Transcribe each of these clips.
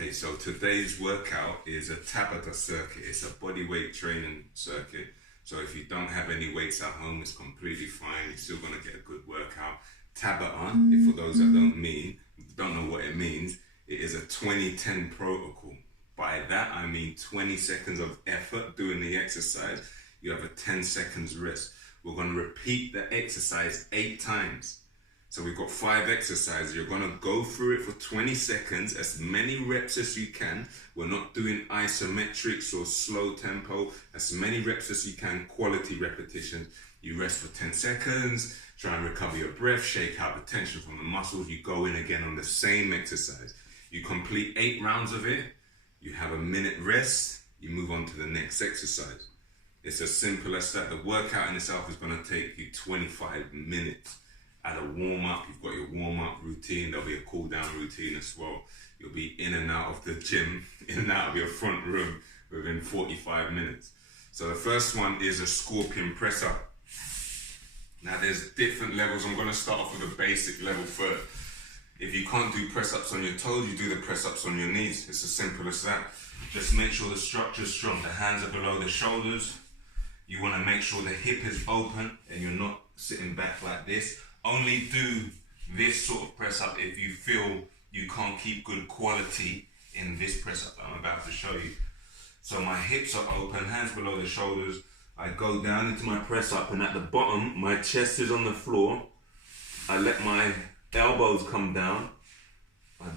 Okay, so today's workout is a Tabata circuit. It's a body weight training circuit. So if you don't have any weights at home, it's completely fine. You're still gonna get a good workout. Tabata, if for those that don't know what it means, it is a 20-10 protocol. By that, I mean 20 seconds of effort doing the exercise. You have a 10 seconds rest. We're gonna repeat the exercise 8 times. So we've got 5 exercises. You're gonna go through it for 20 seconds, as many reps as you can. We're not doing isometrics or slow tempo. As many reps as you can, quality repetitions. You rest for 10 seconds, try and recover your breath, shake out the tension from the muscles. You go in again on the same exercise. You complete 8 rounds of it. You have a minute rest. You move on to the next exercise. It's as simple as that. The workout in itself is gonna take you 25 minutes. At a warm-up, you've got your warm-up routine. There'll be a cool-down routine as well. You'll be in and out of the gym, in and out of your front room within 45 minutes. So the first one is a scorpion press-up. Now there's different levels. I'm gonna start off with a basic level first. If you can't do press-ups on your toes, you do the press-ups on your knees. It's as simple as that. Just make sure the structure's strong. The hands are below the shoulders. You wanna make sure the hip is open and you're not sitting back like this. Only do this sort of press up if you feel you can't keep good quality in this press up that I'm about to show you. So my hips are open, hands below the shoulders. I go down into my press up, and at the bottom, my chest is on the floor. I let my elbows come down. I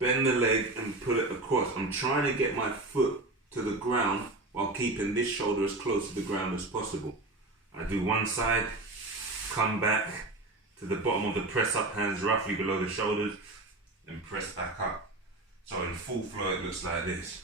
bend the leg and pull it across. I'm trying to get my foot to the ground while keeping this shoulder as close to the ground as possible. I do one side, come back to the bottom of the press up, hands roughly below the shoulders, and press back up. So in full flow it looks like this.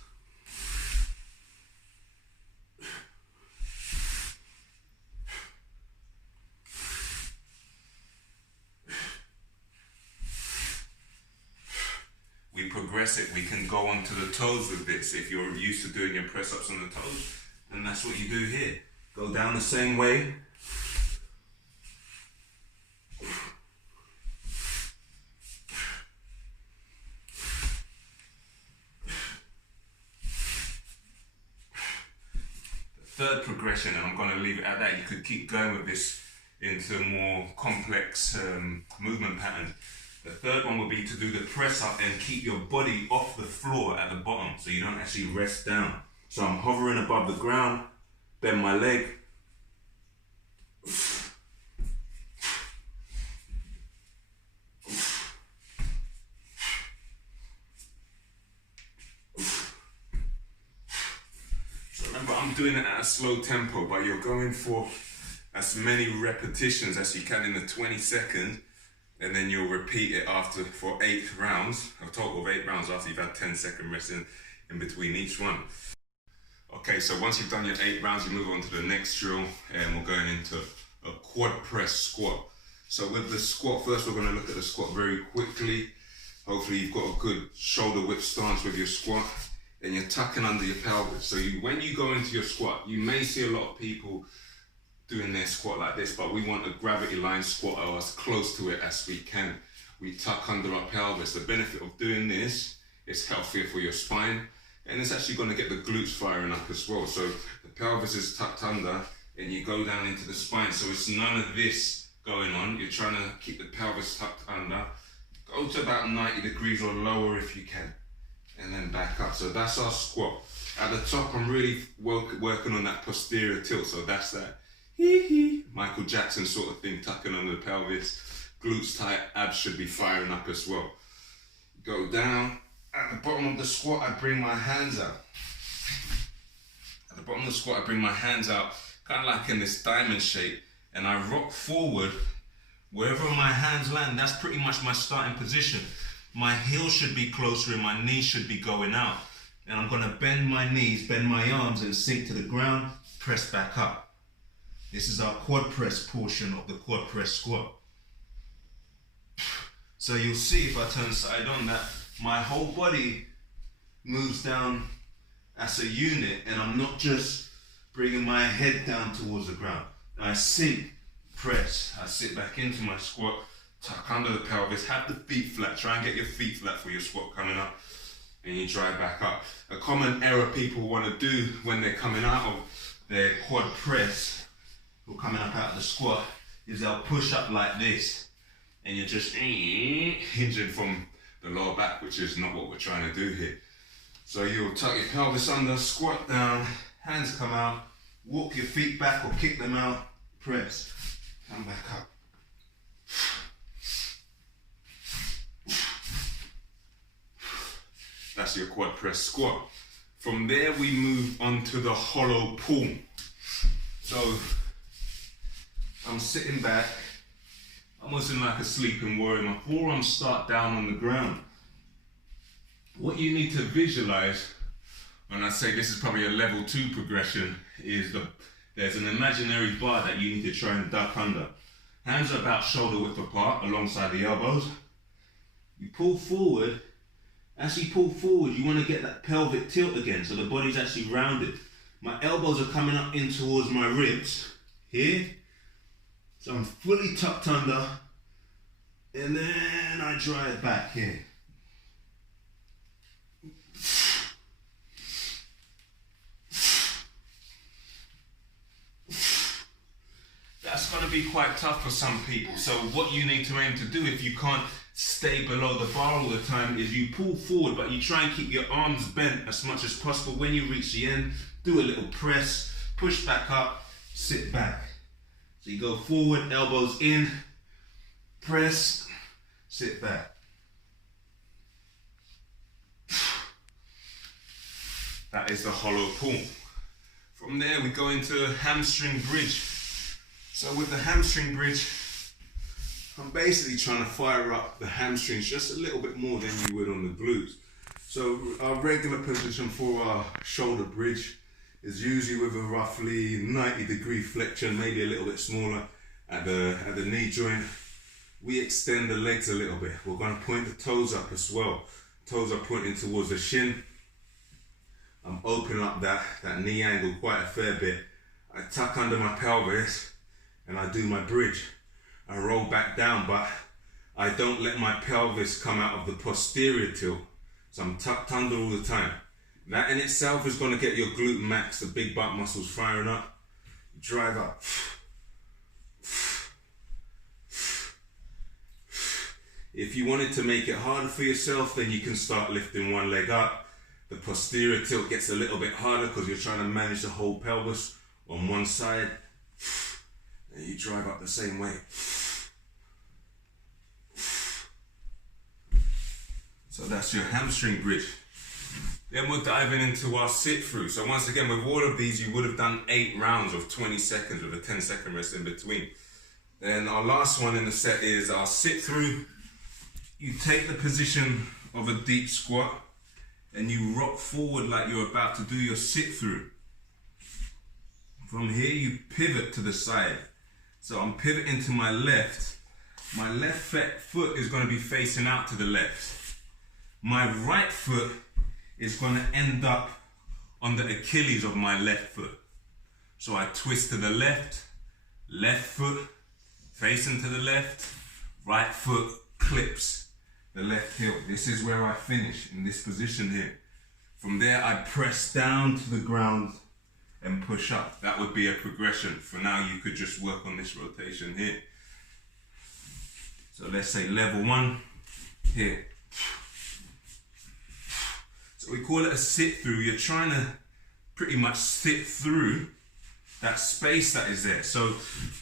We progress it, we can go onto the toes with this. If you're used to doing your press ups on the toes, then that's what you do here. Go down the same way. Third progression, and I'm going to leave it at that. You could keep going with this into more complex movement patterns. The third one would be to do the press up and keep your body off the floor at the bottom, so you don't actually rest down. So I'm hovering above the ground, bend my leg. I'm doing it at a slow tempo, but you're going for as many repetitions as you can in the 20 seconds, and then you'll repeat it after for 8 rounds, a total of 8 rounds after you've had 10-second rest in between each one. Okay, so once you've done your 8 rounds, you move on to the next drill, and we're going into a quad press squat. So with the squat, first we're going to look at the squat very quickly. Hopefully you've got a good shoulder width stance with your squat. And you're tucking under your pelvis. So when you go into your squat, you may see a lot of people doing their squat like this, but we want a gravity line squat or as close to it as we can. We tuck under our pelvis. The benefit of doing this is healthier for your spine, and it's actually going to get the glutes firing up as well. So the pelvis is tucked under and you go down into the spine. So it's none of this going on. You're trying to keep the pelvis tucked under. Go to about 90 degrees or lower if you can, and then back up. So that's our squat. At the top, I'm really working on that posterior tilt. So that's that Michael Jackson sort of thing, tucking under the pelvis. Glutes tight, abs should be firing up as well. Go down. At the bottom of the squat, I bring my hands out. At the bottom of the squat, I bring my hands out, kind of like in this diamond shape, and I rock forward. Wherever my hands land, that's pretty much my starting position. My heels should be closer and my knees should be going out. And I'm gonna bend my knees, bend my arms and sink to the ground, press back up. This is our quad press portion of the quad press squat. So you'll see if I turn side on that my whole body moves down as a unit, and I'm not just bringing my head down towards the ground. I sink, press, I sit back into my squat, tuck under the pelvis, have the feet flat, try and get your feet flat for your squat coming up. and you drive back up. A common error people want to do when they're coming out of their quad press or coming up out of the squat is they'll push up like this, and you're just hinging from the lower back, which is not what we're trying to do here. So you'll tuck your pelvis under, squat down, hands come out, walk your feet back or kick them out, press, come back up. That's your quad press squat. From there we move on to the hollow pull. So I'm sitting back, almost in like a sleeping warrior. My forearms start down on the ground. What you need to visualize, and I say this is probably a level 2 progression, is there's an imaginary bar that you need to try and duck under. Hands are about shoulder width apart alongside the elbows. You pull forward. As you pull forward, you want to get that pelvic tilt again, so the body's actually rounded. My elbows are coming up in towards my ribs here. So I'm fully tucked under, and then I drive back here. That's going to be quite tough for some people. So what you need to aim to do, if you can't stay below the bar all the time, is you pull forward, but you try and keep your arms bent as much as possible. When you reach the end, do a little press, push back up, sit back. So you go forward, elbows in, press, sit back. That is the hollow pull. From there we go into hamstring bridge. So with the hamstring bridge, I'm basically trying to fire up the hamstrings just a little bit more than you would on the glutes. So our regular position for our shoulder bridge is usually with a roughly 90-degree flexion, maybe a little bit smaller at the knee joint. We extend the legs a little bit. We're going to point the toes up as well. Toes are pointing towards the shin. I'm opening up that knee angle quite a fair bit. I tuck under my pelvis and I do my bridge. I roll back down, but I don't let my pelvis come out of the posterior tilt. So I'm tucked under all the time. That in itself is going to get your glute max, the big butt muscles firing up. Drive up. If you wanted to make it harder for yourself, then you can start lifting one leg up. The posterior tilt gets a little bit harder because you're trying to manage the whole pelvis on one side. And you drive up the same way. So that's your hamstring bridge. Then we're diving into our sit through. So once again, with all of these, you would have done 8 rounds of 20 seconds with a 10-second rest in between. Then our last one in the set is our sit through. You take the position of a deep squat and you rock forward like you're about to do your sit through. From here, you pivot to the side. So I'm pivoting to my left. My left foot is going to be facing out to the left. My right foot is going to end up on the Achilles of my left foot. So I twist to the left, left foot facing to the left, right foot clips the left heel. This is where I finish, in this position here. From there I press down to the ground and push up. That would be a progression. For now you could just work on this rotation here. So let's say level 1 here. So we call it a sit through. You're trying to pretty much sit through that space that is there. So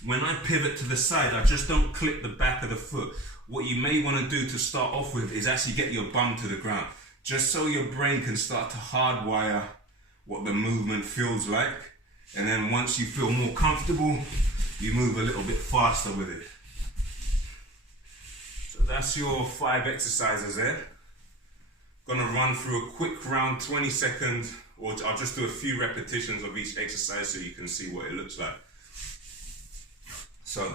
when I pivot to the side, I just don't clip the back of the foot. What you may want to do to start off with is actually get your bum to the ground, just so your brain can start to hardwire what the movement feels like. And then once you feel more comfortable, you move a little bit faster with it. So that's your 5 exercises there. Gonna run through a quick round, 20 seconds, or I'll just do a few repetitions of each exercise so you can see what it looks like. So,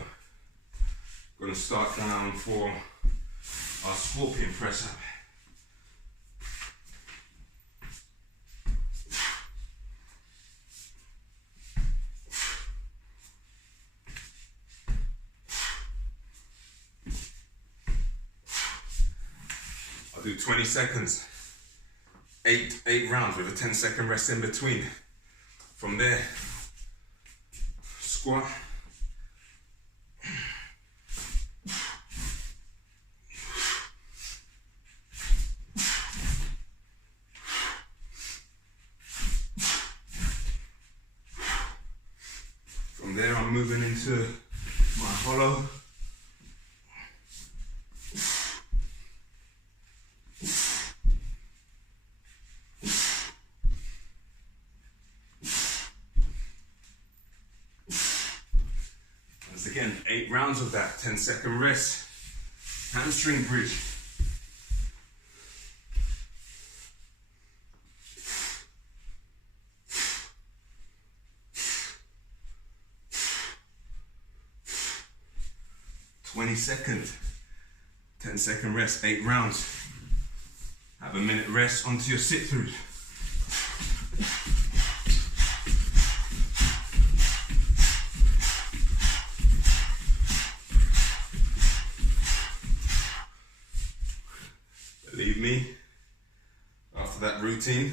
gonna start down for our scorpion press up. I'll do 20 seconds. eight rounds with a 10-second rest in between. From there, squat. From there, I'm moving into my hollow. Once again, 8 rounds of that, 10-second rest. Hamstring bridge. Second, 10-second rest, 8 rounds. Have a minute rest onto your sit through. Believe me, after that routine,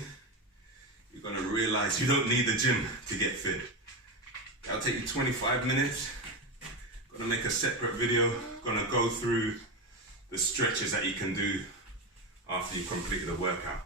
you're gonna realize you don't need the gym to get fit. That'll take you 25 minutes. Gonna make a separate video, gonna go through the stretches that you can do after you completed the workout.